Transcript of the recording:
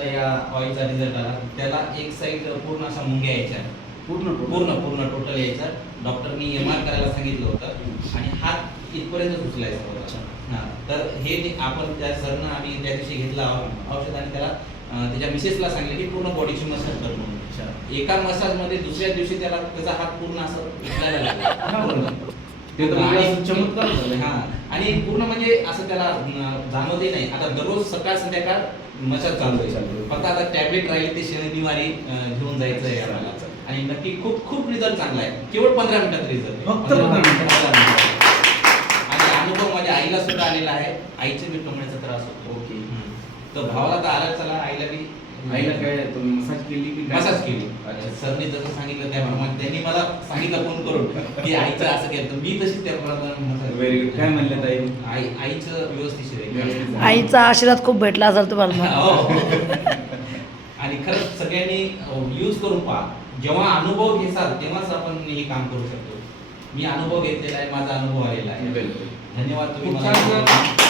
दिवसाचा या ऑइलचा रिझल्ट आला. त्याला एक साईड पूर्ण असा मुंग्या यायच्या, पूर्ण टोटल यायचा. डॉक्टरनी MR करायला सांगितलं होतं आणि हात इथपर्यंत उचलायचा होता. हां, तर हे जे आपण त्या सरनं आम्ही त्या दिवशी घेतला औषध आणि त्याला त्याच्या मिसेसला सांगितलं की पूर्ण बॉडीची मसाज कर म्हणून. एका मसाजमध्ये दुसऱ्या दिवशी त्याला त्याचा हात पूर्ण असं उचलायला लागला. ते तर चमत्कार झाले. हां, आणि पूर्ण म्हणजे असं त्याला जाणवतही नाही. आता दररोज सकाळ संध्याकाळ मसाज चालू आहे. फक्त आता टॅबलेट राहील ते शनिवारी घेऊन जायचं आहे आम्हाला. आणि नक्की खूप खूप रिझल्ट चांगला आहे. केवळ 15 मिनिटात रिझल्ट. फक्त 15 मिनिटात. आणि अनुभव माझ्या आईला सुद्धा आलेला आहे. आईचे बी टोमण्याचा त्रास होतो. ओके. तर भावाला तर आला, चला आईला बी. आईला काय तुम्ही मसाज केली की मसाज केली. सरने जसं सांगितलं त्याप्रमाणे त्यांनी मला सांगितलं फोन करून की आईचं असं केलं, तर मी तशीच त्याप्रमाणे मसाज. Very good. काय म्हणलं ताई? आईचं व्यवस्थित आहे. आईचा आशीर्वाद खूप भेटला असेल तुम्हाला. हो. आणि खरंच सगळ्यांनी यूज करून पहा. जेव्हा अनुभव घेसाल तेव्हाच आपण हे काम करू शकतो. मी अनुभव घेतलेला आहे, माझा अनुभव आलेला आहे. धन्यवाद तुम्ही खूप मला. छान.